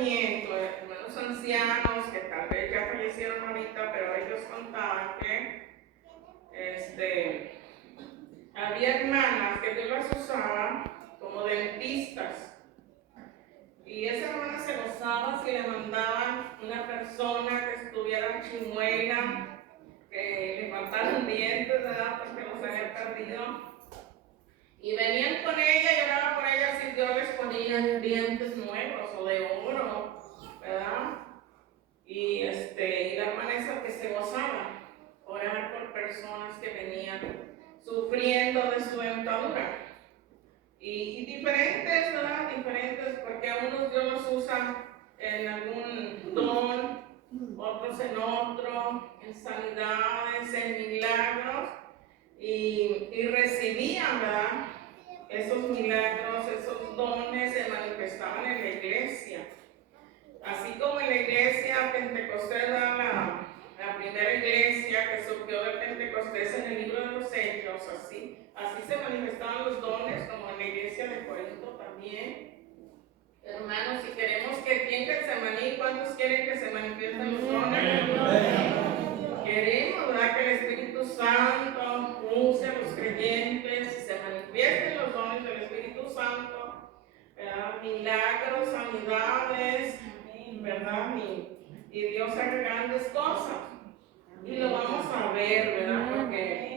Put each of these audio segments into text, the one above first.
pensamiento, hermanos ancianos que tal vez ya fallecieron ahorita, pero ellos contaban que había hermanas que Dios las usaba como dentistas. Y esa hermana se gozaba si le mandaban una persona que estuviera chimuela, que le faltaban dientes, ¿verdad? Porque los había perdido. Y venían con ella y oraban por ella si Dios les ponía dientes nuevos o de oro, ¿verdad? Y la hermana esa que se gozaba orar por personas que venían sufriendo de su dentadura. Y diferentes, ¿verdad? Diferentes, porque a unos Dios los usa en algún don, otros en otro, en sanidades, en milagros, y recibían, ¿verdad? Esos milagros, esos dones se manifestaban en la iglesia. Así como en la iglesia Pentecostés, la primera iglesia que surgió de Pentecostés en el libro de los Hechos, así se manifestaban los dones, como en la iglesia de Corinto también. Hermanos, si queremos que tiene Getsemaní, ¿cuántos quieren que se manifiesten los dones? Queremos, ¿verdad? Que el Espíritu Santo use a los creyentes y se manifiesten los dones del Espíritu Santo, ¿verdad? Milagros, sanidades, ¿verdad? Y Dios haga grandes cosas. Y lo vamos a ver, ¿verdad? Porque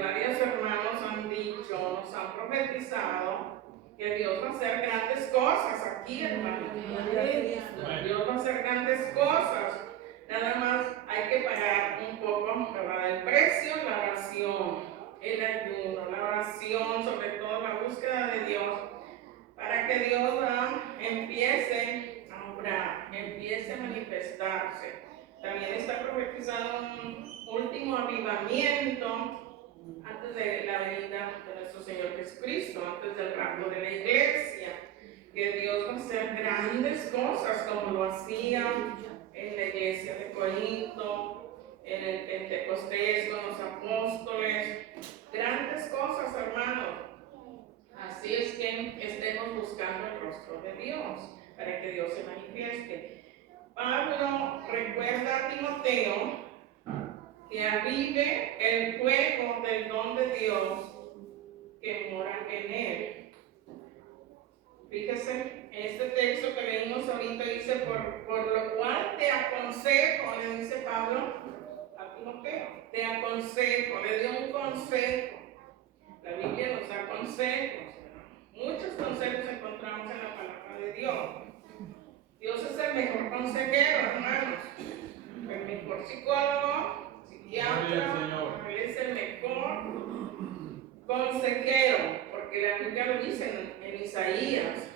varios hermanos han dicho, nos han profetizado que Dios va a hacer grandes cosas aquí, hermanos. Dios va a hacer grandes cosas. Nada más hay que pagar un poco, ¿verdad? El precio, la oración, el ayuno, la oración, sobre todo la búsqueda de Dios, para que Dios empiece a obrar, empiece a manifestarse. También está profetizado un último avivamiento antes de la venida de nuestro Señor Jesucristo, antes del rapto de la iglesia, que Dios va a hacer grandes cosas como lo hacía en la iglesia de Corinto, en el Pentecostés con los apóstoles, grandes cosas, hermanos. Así es que estemos buscando el rostro de Dios para que Dios se manifieste. Pablo recuerda a Timoteo que avive el fuego del don de Dios que mora en él. Fíjese, este texto que leímos ahorita dice, por lo cual te aconsejo, le dice Pablo a Timoteo, te aconsejo, le dio un consejo. La Biblia nos da consejos, muchos consejos encontramos en la palabra de Dios. Dios es el mejor consejero, hermanos, el mejor psicólogo, psiquiatra, Él es el mejor consejero, porque la Biblia lo dice en Isaías,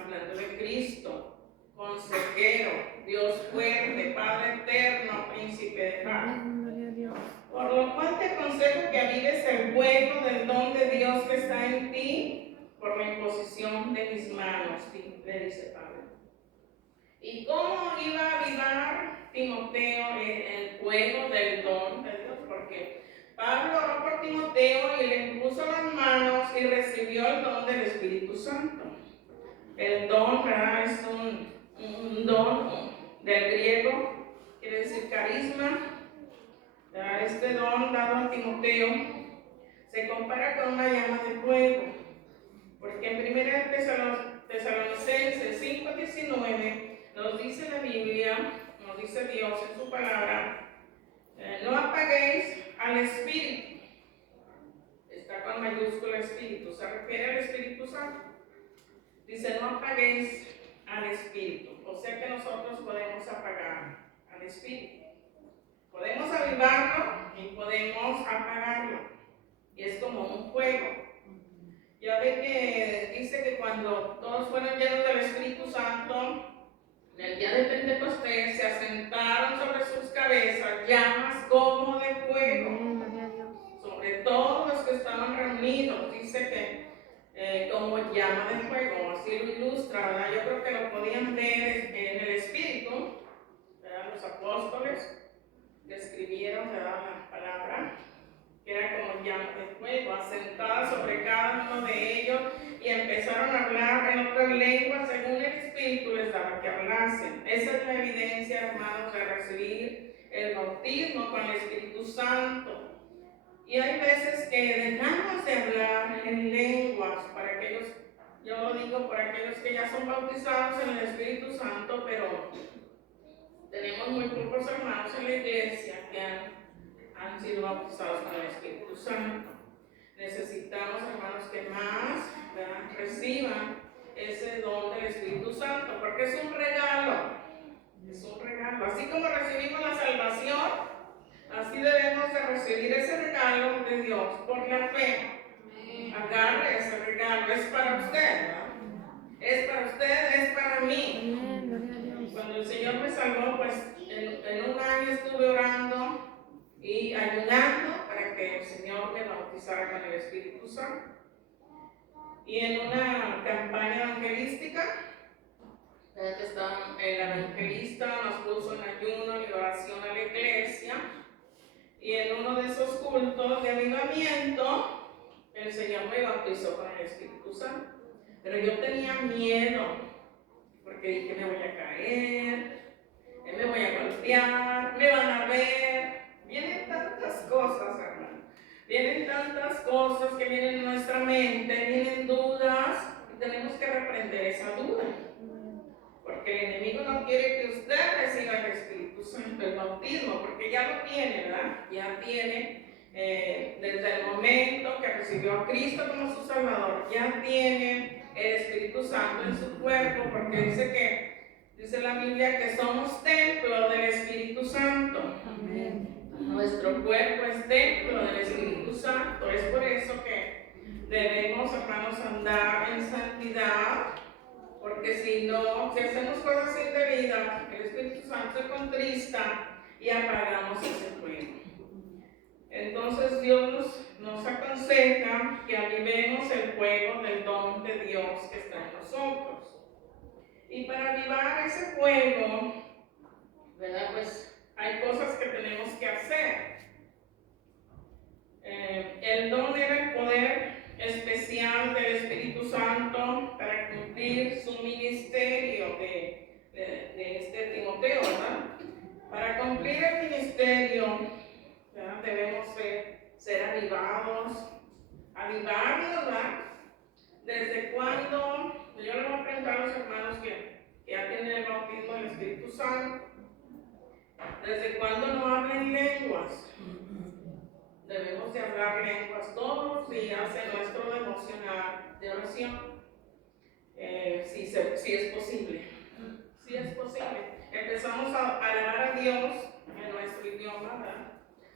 hablando de Cristo, consejero, Dios fuerte, Padre eterno, príncipe de paz. Por lo cual te aconsejo que avives el fuego del don de Dios que está en ti por la imposición de mis manos, le dice Pablo. ¿Y cómo iba a avivar Timoteo el fuego del don de Dios? Porque Pablo oró por Timoteo y le impuso las manos y recibió el don del Espíritu Santo. El don, ¿verdad? Es un don del griego, quiere decir carisma. Este don dado a Timoteo se compara con una llama de fuego, porque en 1 Tesalonicenses 5:19 nos dice la Biblia, nos dice Dios en su palabra, no apaguéis al Espíritu. Está con mayúscula Espíritu, se refiere al Espíritu Santo. Dice, no apaguéis al Espíritu. O sea que nosotros podemos apagar al Espíritu. Podemos avivarlo y podemos apagarlo. Y es como un fuego. Ya ve que dice que cuando todos fueron llenos del Espíritu Santo, en el día de Pentecostés se asentaron sobre sus cabezas llamas como de fuego. Sobre todos los que estaban reunidos, dice que como llama de fuego, así lo ilustra, ¿verdad? Yo creo que lo podían ver en el Espíritu, ¿verdad? Los apóstoles describieron, ¿verdad? La palabra, que era como llama de fuego, asentada sobre cada uno de ellos, y empezaron comenzaron a hablar en otras lenguas según el Espíritu les daba que hablasen. Esa es la evidencia, hermanos, de recibir el bautismo con el Espíritu Santo. Y hay veces que dejamos de hablar en lenguas para aquellos, yo lo digo por aquellos que ya son bautizados en el Espíritu Santo, pero tenemos muy pocos hermanos en la iglesia que han sido bautizados con el Espíritu Santo. Necesitamos, hermanos, que más, ¿verdad?, reciban ese don del Espíritu Santo, porque es un regalo. Es un regalo. Así como recibimos la salvación, así debemos de recibir ese regalo de Dios por la fe. Agarre ese regalo, es para usted, ¿verdad? Es para usted, es para mí. Cuando el Señor me salvó, pues en un año estuve orando y ayunando para que el Señor me bautizara con el Espíritu Santo. Y en una campaña evangelística, el evangelista nos puso en ayuno y oración a la iglesia, y en uno de esos cultos de avivamiento el Señor me bautizó con el Espíritu Santo. Pero yo tenía miedo, porque dije, me voy a caer, me voy a golpear, me van a ver. Vienen tantas cosas, hermano. Vienen tantas cosas que vienen en nuestra mente, vienen dudas, y tenemos que reprender esa duda. Porque el enemigo no quiere que usted reciba el Espíritu Santo, el bautismo, porque ya lo tiene, ¿verdad? Ya tiene, desde el momento que recibió a Cristo como su Salvador, ya tiene el Espíritu Santo en su cuerpo, porque dice la Biblia que somos templo del Espíritu Santo. Amén. Nuestro cuerpo es templo del Espíritu Santo. Es por eso que debemos, hermanos, andar en santidad, porque si hacemos cosas indebidas, el Espíritu Santo se contrista y apagamos ese fuego. Entonces Dios nos aconseja que avivemos el fuego del don de Dios que está en nosotros. Y para avivar ese fuego, ¿verdad?, pues hay cosas que tenemos que hacer. El don era el poder especial del Espíritu Santo para cumplir su ministerio de este Timoteo, ¿verdad? Para cumplir el ministerio, ¿verdad?, debemos ser avivados, ¿verdad? ¿Desde cuándo? Yo le voy a preguntar a los hermanos que ya tienen el bautismo del Espíritu Santo, ¿desde cuándo no hablan lenguas? Debemos de hablar lenguas todos los días en nuestro devocional de oración, si es posible. Si es posible. Empezamos a alabar a Dios en nuestro idioma, ¿verdad?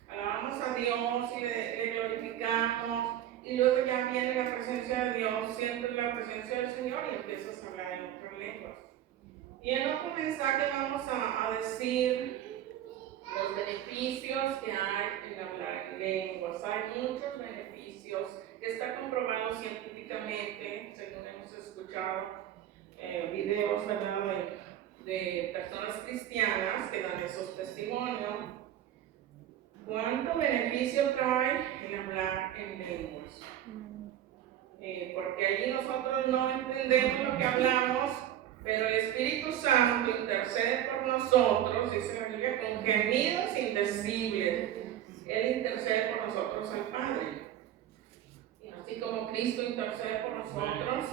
Alabamos a Dios y le glorificamos, y luego ya viene la presencia de Dios, sientes la presencia del Señor y empiezas a hablar en otras lenguas. Y en otro mensaje vamos a decir los beneficios que hay en hablar en lenguas. Hay muchos beneficios que está comprobado científicamente, según hemos escuchado videos, ¿verdad?, de personas cristianas que dan esos testimonios. ¿Cuánto beneficio trae el hablar en lenguas? Porque allí nosotros no entendemos lo que hablamos, pero el Espíritu Santo intercede por nosotros, dice la Biblia, con gemidos indecibles. Él intercede por nosotros al Padre. Y así como Cristo intercede por nosotros,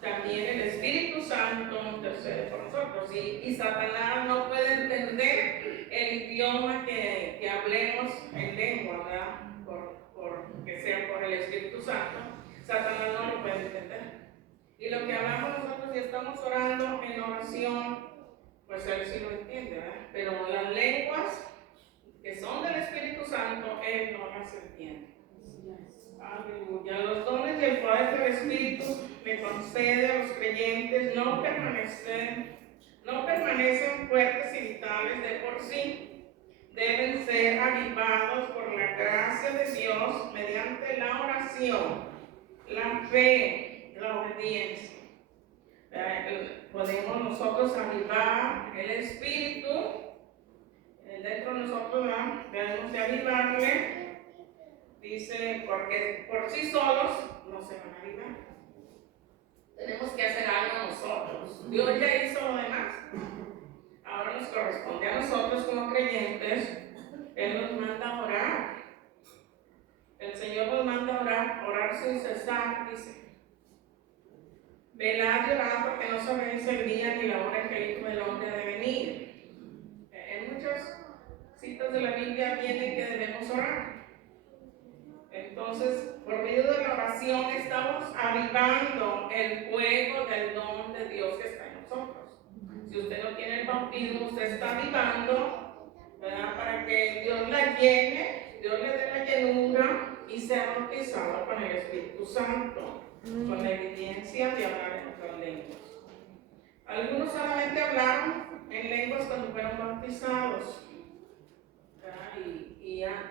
también el Espíritu Santo intercede por nosotros. Y Satanás no puede entender el idioma que hablemos en lengua, ¿verdad? Que sea por el Espíritu Santo. Satanás no lo puede entender. Y lo que hablamos nosotros y estamos orando en oración, pues él sí lo entiende, ¿verdad? Pero las lenguas que son del Espíritu Santo, él no las entiende. Aleluya. Los dones y el poder del Espíritu le concede a los creyentes no permanecen fuertes y vitales de por sí. Deben ser avivados por la gracia de Dios mediante la oración, la fe, la obediencia. Podemos nosotros avivar el Espíritu dentro de nosotros, ¿verdad? Debemos de avivarle. Dice, porque por sí solos no se van a avivar. Velad y orad porque no sabéis el día ni la hora en que el Hijo del Hombre ha de venir. En muchas citas de la Biblia viene que debemos orar. Entonces, por medio de la oración estamos avivando el fuego del don de Dios que está en nosotros. Si usted no tiene el bautismo, usted está avivando, ¿verdad? Para que Dios la llene, Dios le dé la llenura y sea bautizado con el Espíritu Santo, con la evidencia de hablar en otras lenguas. Algunos solamente hablaron en lenguas cuando fueron bautizados,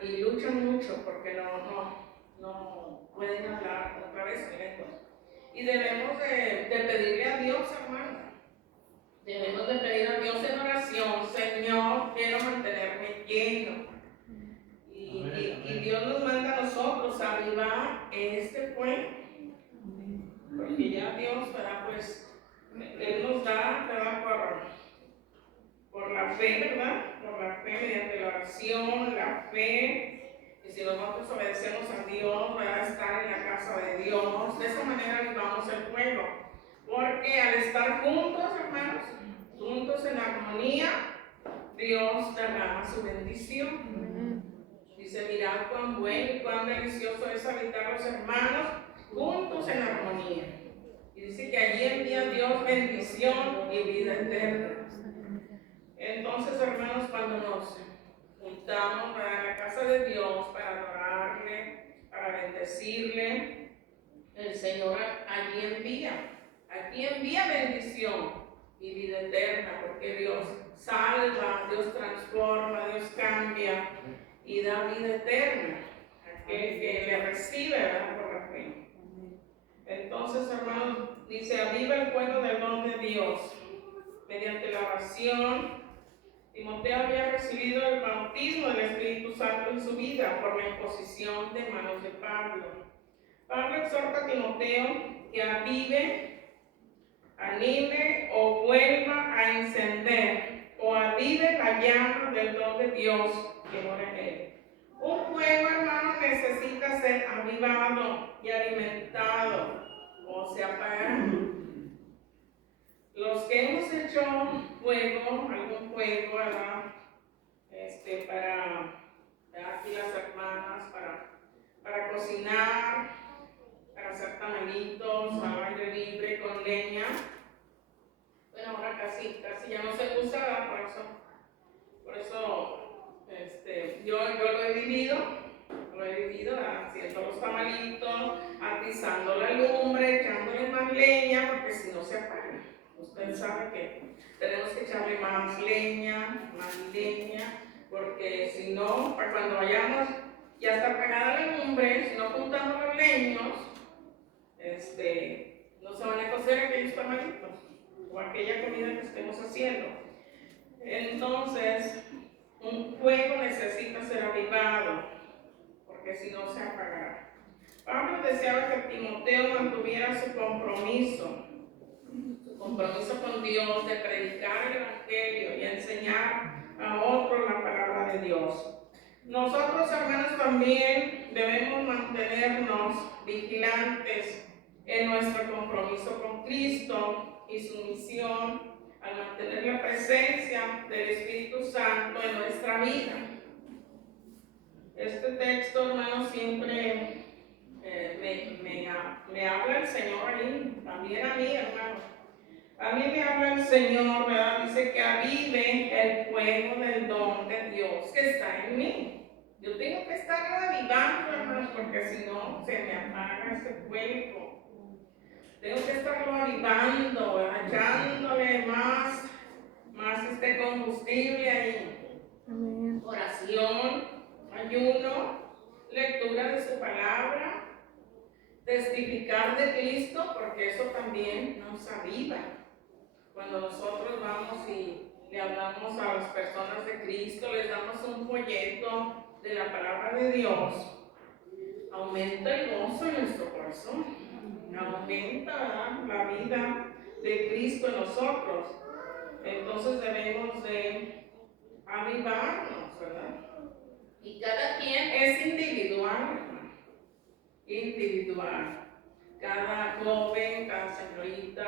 y luchan mucho porque no pueden hablar otra vez en lenguas. Y debemos de pedirle a Dios, hermano. Debemos de pedir a Dios en oración: Señor, quiero mantenerme lleno. Y Dios nos manda a nosotros a avivar este fuego. Porque ya Dios, ¿verdad? Pues Él nos da, ¿verdad? Por la fe, ¿verdad? Por la fe, mediante la oración, la fe. Y si nosotros obedecemos a Dios, ¿verdad? Estar en la casa de Dios. De esa manera avivamos el fuego. Porque al estar juntos, hermanos, juntos en armonía, Dios derrama su bendición. Dice: mirad cuán bueno y cuán delicioso es habitar los hermanos juntos en armonía. Y dice que allí envía Dios bendición y vida eterna. Entonces, hermanos, cuando nos juntamos para la casa de Dios, para adorarle, para bendecirle, el Señor allí envía bendición y vida eterna, porque Dios salva, Dios transforma, Dios cambia y da vida eterna a aquel que le recibe, ¿verdad? Por la fe. Entonces, hermanos, dice: aviva el fuego del don de Dios mediante la oración. Timoteo había recibido el bautismo del Espíritu Santo en su vida por la imposición de manos de Pablo. Pablo exhorta a Timoteo que avive, anime o vuelva a encender o avive la llama del don de Dios que mora en él. Un fuego, hermano, necesita ser avivado y alimentado, o se apaga. Los que hemos hecho fuego, algún fuego, ¿verdad? Para aquí las hermanas, para cocinar, para hacer tamalitos al aire libre con leña. Bueno, ahora casi ya no se usa, ¿verdad? Por eso yo lo he vivido, haciendo los tamalitos, atizando la lumbre, echándole más leña, porque si no se apaga. Usted sabe que tenemos que echarle más leña, porque si no, para cuando vayamos, ya está apagada la lumbre, si no juntamos los leños, no se van a cocer aquellos tamalitos o aquella comida que estemos haciendo. Entonces, un fuego necesita ser avivado, porque si no se apagará. Pablo deseaba que Timoteo mantuviera su compromiso con Dios, de predicar el Evangelio y enseñar a otros la palabra de Dios. Nosotros, hermanos, también debemos mantenernos vigilantes en nuestro compromiso con Cristo y su misión, al mantener la presencia del Espíritu Santo en nuestra vida. Este texto, hermanos, siempre me habla el Señor ahí, también a mí, hermano. A mí me habla el Señor, ¿verdad? Dice que avive el fuego del don de Dios que está en mí. Yo tengo que estar avivando, hermanos, porque si no, se me apaga ese fuego. Tengo que estarlo avivando, ¿verdad? Echándole más combustible ahí. Oración, ayuno, lectura de su palabra, testificar de Cristo, porque eso también nos aviva. Cuando nosotros vamos y le hablamos a las personas de Cristo, les damos un folleto de la palabra de Dios, aumenta el gozo en nuestro corazón, aumenta la vida de Cristo en nosotros. Entonces debemos de avivarnos, ¿verdad? Y cada quien es individual. Cada joven, cada señorita,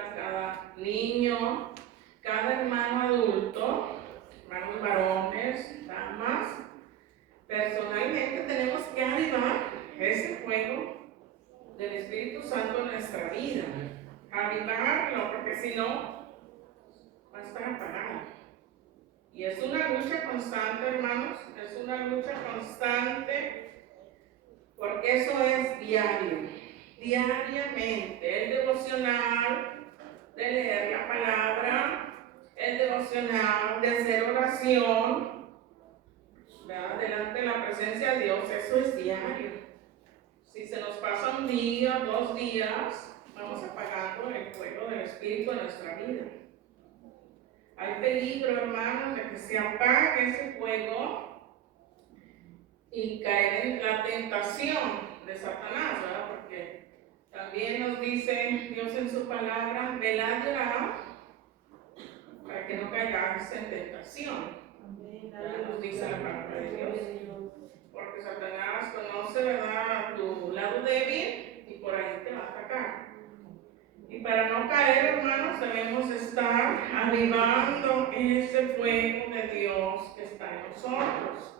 niño, cada hermano adulto, hermanos varones, damas, personalmente tenemos que avivar ese fuego del Espíritu Santo en nuestra vida. Avivarlo, porque si no, va a estar apagado. Y es una lucha constante, hermanos, es una lucha constante, porque eso es diario, diariamente. El devocional, de leer la palabra, el devocional, de hacer oración, ¿verdad? Delante de la presencia de Dios, eso es diario. Si se nos pasa un día, 2 días, vamos apagando el fuego del Espíritu en nuestra vida. Hay peligro, hermanos, de que se apague ese fuego y caer en la tentación de Satanás, ¿verdad? Porque también nos dice Dios en su palabra, velad y orad para que no caigáis en tentación. Nos dice la palabra de Dios. Porque Satanás conoce, ¿verdad?, tu lado débil y por ahí te va a atacar. Y para no caer, hermanos, debemos estar avivando ese fuego de Dios que está en nosotros.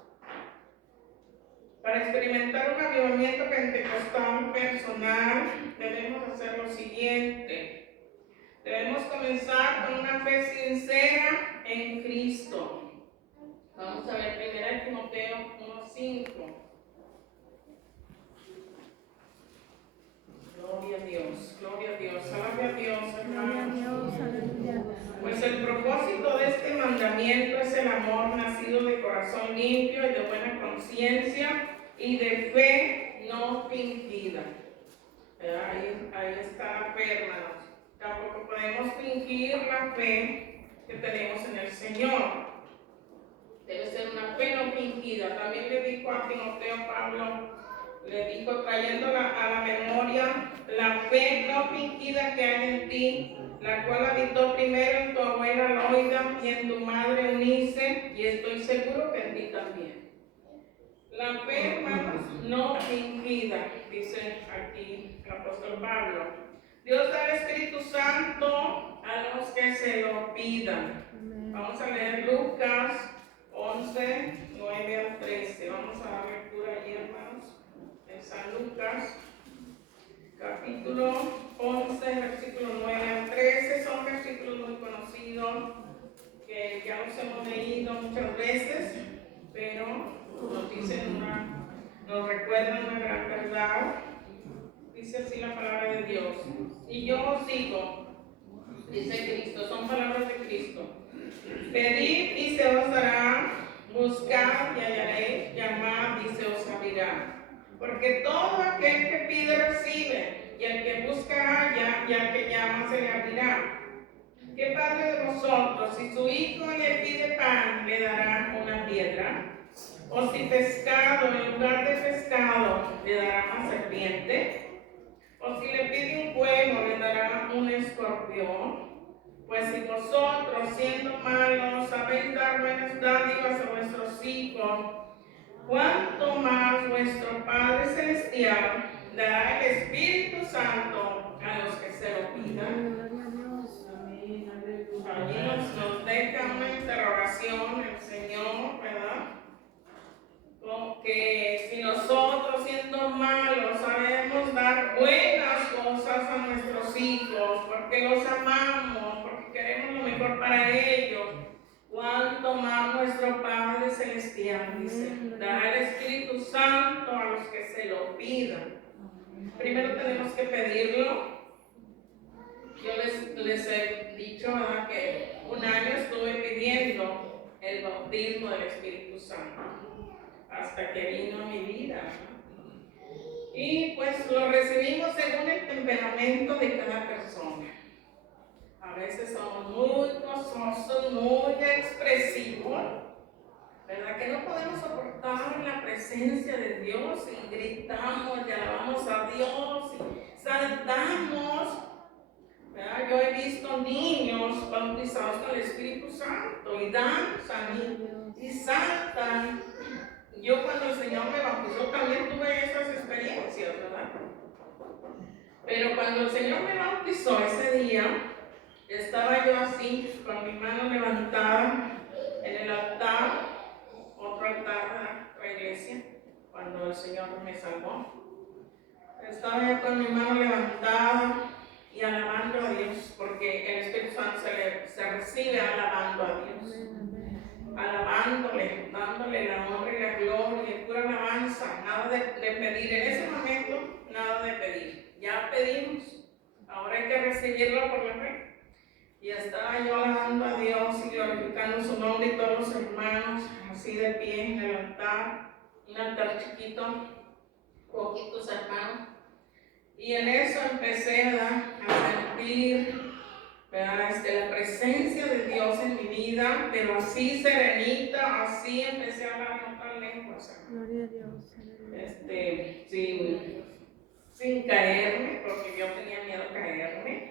Para experimentar un avivamiento pentecostal personal, debemos hacer lo siguiente. Debemos comenzar con una fe sincera en Cristo. Vamos a ver 1 Timoteo 1:5. Gloria a Dios, alabe a Dios, hermanos. Pues el propósito de este mandamiento es el amor nacido de corazón limpio y de buena conciencia y de fe no fingida. Ahí está la fe, hermanos. Tampoco podemos fingir la fe que tenemos en el Señor. Debe ser una fe no fingida. También le dijo a Timoteo Pablo, le dijo, trayéndola a la memoria la fe no fingida que hay en ti, la cual habitó primero en tu abuela Loida y en tu madre Eunice, y estoy seguro que en ti también. La fe, hermanos, no fingida, dice aquí el apóstol Pablo. Dios da el Espíritu Santo a los que se lo pidan. Vamos a leer Lucas 11, 9 al 13. Vamos a dar lectura allí, hermanos, en San Lucas, capítulo 11, versículo 9 al 13. Son versículos muy conocidos que ya los hemos leído muchas veces, pero nos recuerdan una gran verdad. Dice así la palabra de Dios. Y yo os digo, dice Cristo, son palabras de Cristo. Pedid y se os dará, buscad y hallaréis, llamad y se os abrirá. Porque todo aquel que pide recibe, y el que busca halla, y al que llama se le abrirá. ¿Qué padre de vosotros, si su hijo le pide pan, le dará una piedra? ¿O si pescado en lugar de pescado le dará una serpiente? ¿O si le pide un huevo le dará un escorpión? Pues si vosotros, siendo malos, sabéis dar buenas dádivas a vuestros hijos, ¿cuánto más vuestro Padre Celestial dará el Espíritu Santo a los que se lo pidan? Allí nos deja una interrogación el Señor, ¿verdad? Porque si nosotros, siendo malos, sabemos dar buenas cosas a nuestros hijos, porque los amamos, porque queremos lo mejor para ellos, cuánto más nuestro Padre Celestial, dice, dará el Espíritu Santo a los que se lo pidan. Primero tenemos que pedirlo. Yo les he dicho, ¿verdad?, que un año estuve pidiendo el bautismo del Espíritu Santo hasta que vino a mi vida. Y pues lo recibimos según el temperamento de cada persona. A veces somos muy gozosos, muy expresivos, ¿verdad? Que no podemos soportar la presencia de Dios y gritamos y alabamos a Dios y saltamos. Yo he visto niños bautizados con el Espíritu Santo y danzan y saltan. Yo cuando el Señor me bautizó también tuve esas experiencias, ¿verdad? Pero cuando el Señor me bautizó ese día, Estaba yo así, con mi mano levantada en el altar, otro altar de la iglesia, cuando el Señor me salvó. Estaba yo con mi mano levantada y alabando a Dios, porque el Espíritu Santo se recibe alabando a Dios, alabándole, dándole la honra y la gloria, y pura alabanza, nada de pedir. En ese momento, nada de pedir. Ya pedimos, ahora hay que recibirlo por la fe. Y estaba yo alabando a Dios y glorificando su nombre, y todos los hermanos así de pie en el altar, un altar chiquito, poquitos hermanos. Y en eso empecé a sentir, ¿verdad? La presencia de Dios en mi vida, pero así serenita, así empecé a hablar en otras lenguas. Gloria a Dios. Sin caerme, porque yo tenía miedo a caerme.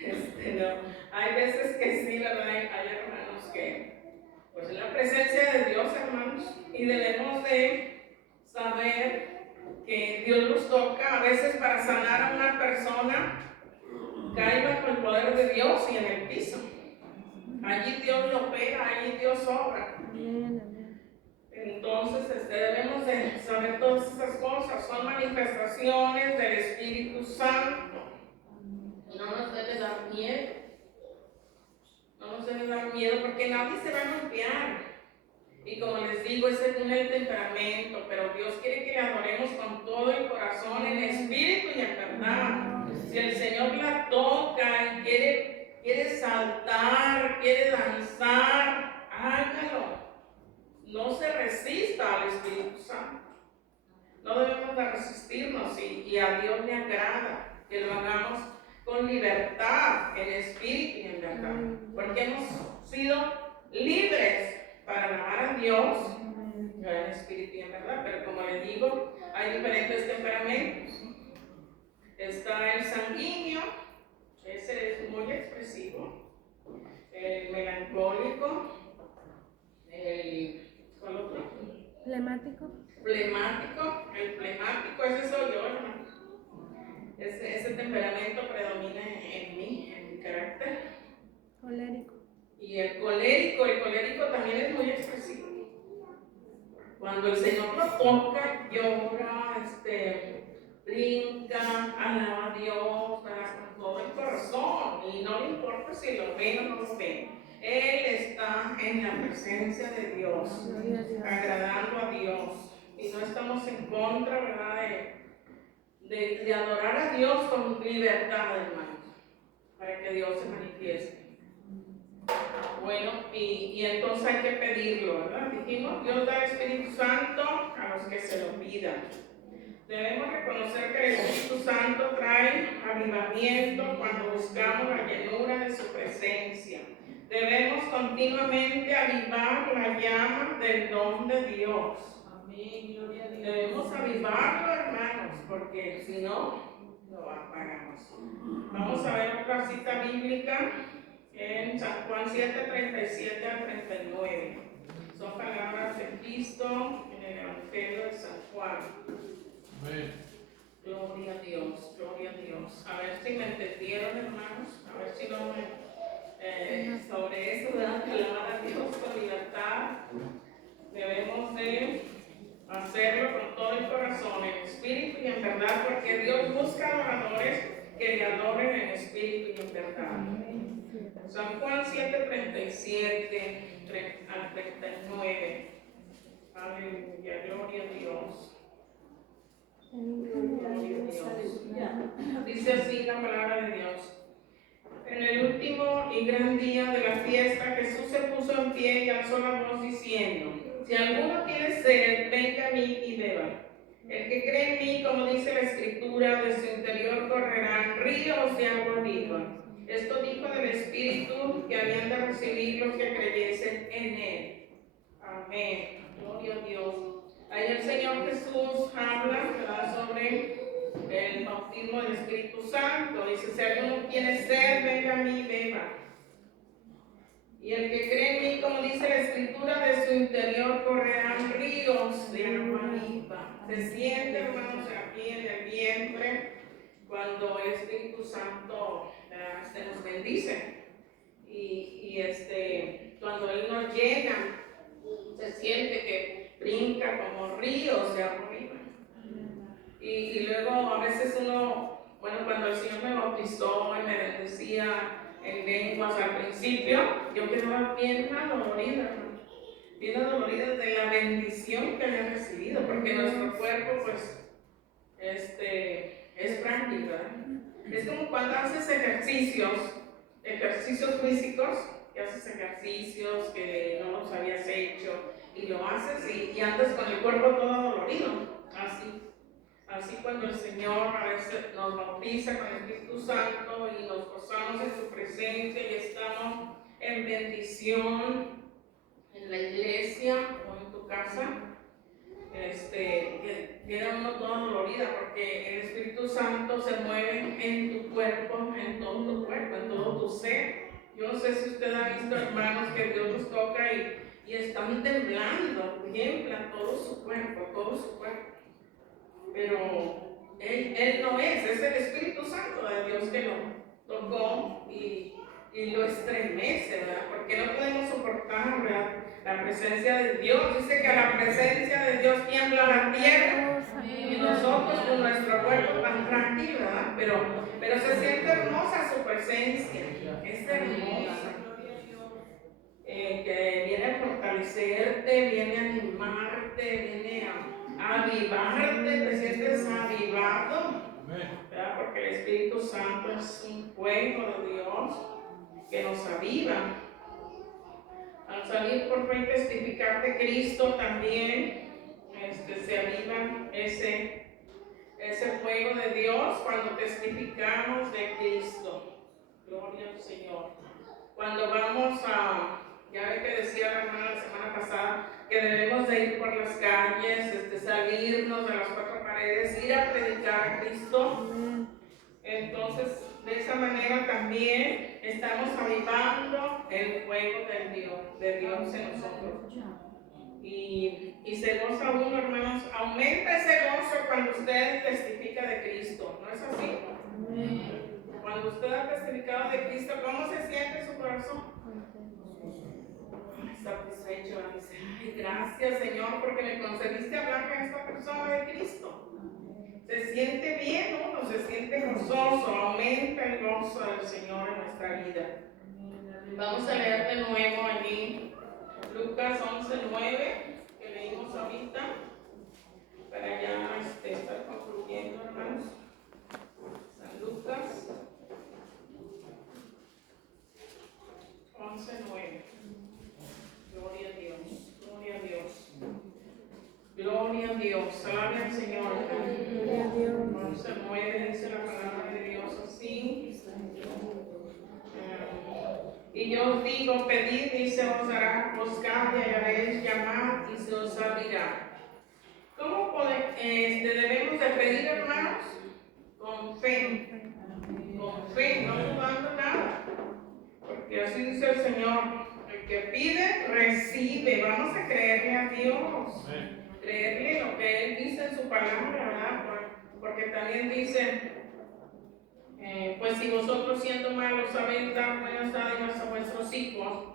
No. Hay veces que sí, ¿verdad? Hay hermanos que, pues en la presencia de Dios, hermanos, y debemos de saber que Dios nos toca a veces para sanar a una persona, cae bajo el poder de Dios y en el piso. Allí Dios lo opera, allí Dios obra. Entonces debemos de saber todas esas cosas, son manifestaciones del Espíritu Santo. No nos debe dar miedo, no nos debe dar miedo, porque nadie se va a golpear. Y como les digo, es según el temperamento, pero Dios quiere que le adoremos con todo el corazón, en espíritu y en verdad. Si el Señor la toca y quiere saltar, quiere danzar, hágalo. No se resista al Espíritu Santo. No debemos de resistirnos, y a Dios le agrada que lo hagamos con libertad, en espíritu y en verdad. Porque hemos sido libres para alabar a Dios en espíritu y en verdad. Pero como les digo, hay diferentes temperamentos. Está el sanguíneo, ese es muy expresivo. El melancólico, ¿cuál otro? Flemático. El flemático, ese soy yo, hermano. Ese temperamento predomina en mí, en mi carácter. Colérico. Y el colérico también es muy expresivo. Cuando el Señor lo toca, llora, brinca, alaba a Dios, con todo el corazón, y no le importa si lo ven o no lo ven. Él está en la presencia de Dios, agradando a Dios, y no estamos en contra, ¿verdad?, de adorar a Dios con libertad, hermanos, para que Dios se manifieste. Bueno, y entonces hay que pedirlo, ¿verdad? Dijimos, Dios da el Espíritu Santo a los que se lo pidan. Debemos reconocer que el Espíritu Santo trae avivamiento cuando buscamos la llenura de su presencia. Debemos continuamente avivar la llama del don de Dios. Amén, gloria a Dios. Debemos avivarlo, hermanos, porque si no, lo apagamos. Vamos a ver otra cita bíblica en San Juan 7, 37 al 39. Son palabras de Cristo en el Evangelio de San Juan. Amén. Gloria a Dios, gloria a Dios. A ver si me entendieron, hermanos. A ver si no me... sobre eso, ¿verdad? Que alabar a Dios con libertad. Debemos de hacerlo con todo el corazón, en espíritu y en verdad, porque Dios busca adoradores que le adoren en espíritu y en verdad. San Juan 7, 37 al 39. Aleluya, gloria a Dios. Gloria a Dios. Dice así la palabra de Dios. En el último y gran día de la fiesta, Jesús se puso en pie y alzó la voz diciendo: si alguno tiene sed, venga a mí y beba. El que cree en mí, como dice la Escritura, de su interior correrán ríos de agua viva. Esto dijo del Espíritu que habían de recibir los que creyesen en él. Amén. Gloria a Dios. Ahí el Señor Jesús habla, ¿verdad?, sobre el bautismo del Espíritu Santo. Dice: si alguno tiene sed, venga a mí y beba. Y el que cree en mí, como dice la Escritura, de su interior correrán ríos de agua viva. Se siente, hermanos, aquí en el vientre, cuando el Espíritu Santo nos dice. Cuando Él nos llena, se siente que brinca como río hacia arriba. Y luego a veces uno, bueno, cuando el Señor me bautizó y me bendecía en lenguas al principio, yo quedaba bien adolorida, hermano. Bien adolorida de la bendición que había recibido, porque nuestro cuerpo, pues, es frágil, ¿verdad? Es como cuando haces ejercicios físicos, que haces ejercicios que no los habías hecho, y lo haces y andas con el cuerpo todo dolorido, así cuando el Señor a veces nos bautiza con el Espíritu Santo y nos gozamos en su presencia y estamos en bendición en la iglesia o en tu casa, queda uno todo dolorida porque el Espíritu Santo se mueve en tu cuerpo, en todo tu cuerpo, en todo tu ser. Yo no sé si usted ha visto hermanos que Dios los toca y están temblando, tiemblan todo su cuerpo, pero él no es el Espíritu Santo de Dios que lo tocó y lo estremece, ¿verdad? Porque no podemos soportar, ¿verdad?, la presencia de Dios. Dice que a la presencia de Dios tiembla la tierra y nosotros con nuestro cuerpo tan frágil, ¿verdad? Pero se siente hermosa su presencia, es hermosa. Que viene a fortalecerte, viene a animarte, viene a avivarte, te sientes avivado, ¿verdad? Porque el Espíritu Santo es un fuego de Dios que nos aviva. Al salir por fe y testificar de Cristo también se aviva ese fuego de Dios cuando testificamos de Cristo. Gloria al Señor. Cuando vamos ya ve que decía la hermana la semana pasada que debemos de ir por las calles, salirnos de las cuatro paredes, ir a predicar a Cristo. Entonces, de esa manera también estamos avivando el fuego de Dios en nosotros. Y se goza uno, hermanos, aumenta ese gozo cuando usted testifica de Cristo, ¿no es así? Cuando usted ha testificado de Cristo, ¿cómo se siente su corazón? Satisfecho, dice, ay, gracias Señor porque me concediste hablar con esta persona de Cristo. Se siente bien uno, se siente gozoso, aumenta el gozo del Señor en nuestra vida. Vamos a leer de nuevo allí Lucas 11:9, que leímos ahorita, para ya estar concluyendo, hermanos. San Lucas 11:9. Gloria a Dios, gloria a Dios. Gloria a Dios, alabe al Señor. Gloria a Dios. 11:9 dice la palabra de Dios así. Y yo os digo, pedid y se os dará, buscad y hallaréis, llamad y se os abrirá. ¿Cómo debemos de pedir, hermanos? Con fe, no dudando nada. Porque así dice el Señor, el que pide, recibe. Vamos a creerle a Dios. Creerle lo que Él dice en su palabra, ¿verdad? Porque también dice, pues si vosotros siendo malos sabéis dar buenas dádivas a vuestros hijos,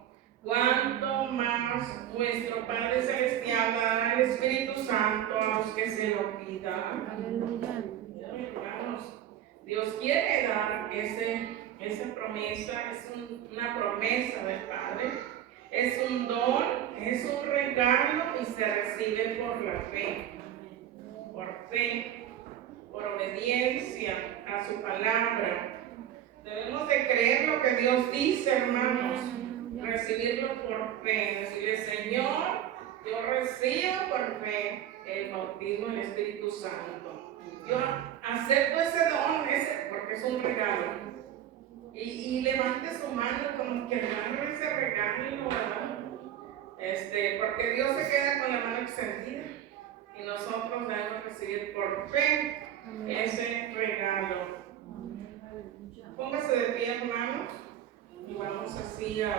cuánto más vuestro Padre Celestial dará el Espíritu Santo a los que se lo pidan. Aleluya. Hermanos, Dios quiere dar esa promesa, es una promesa del Padre, es un don, es un regalo y se recibe por la fe, por obediencia a su palabra. Debemos de creer lo que Dios dice, hermanos, recibirlo por fe, decirle, Señor, yo recibo por fe el bautismo en el Espíritu Santo. Yo acepto ese don, porque es un regalo. Y levante su mano como que regale ese regalo, ¿verdad? Porque Dios se queda con la mano extendida y nosotros debemos recibir por fe ese regalo. Póngase de pie, hermanos, y vamos así a